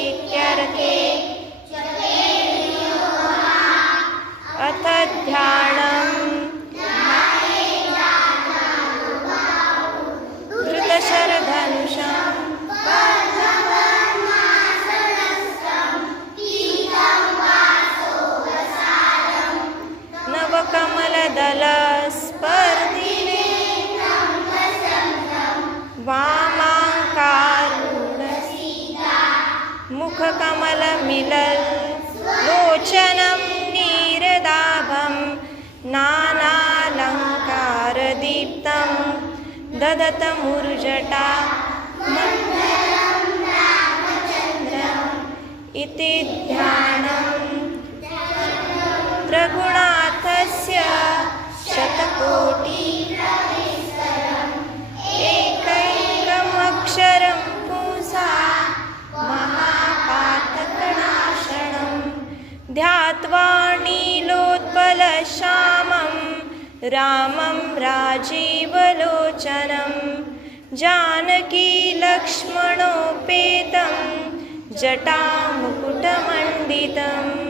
इत्यर्थे। अथ ध्यानम् धृतशरधनुषं नवकमलदलस्पर्धिने मुखकमलमिलल्लोचनं नीरदाभं नानालङ्कारदीप्तं ददतमुर्जटा इति ध्यानम् रघुनाथस्य शतकोटि एकैकमक्षरं पुंसा महापातकनाशनं ध्यात्वा नीलोत्पलश्यामं रामं राजीवलोचनं जानकी लक्ष्मणोपेतं जटामुकुटमण्डितम्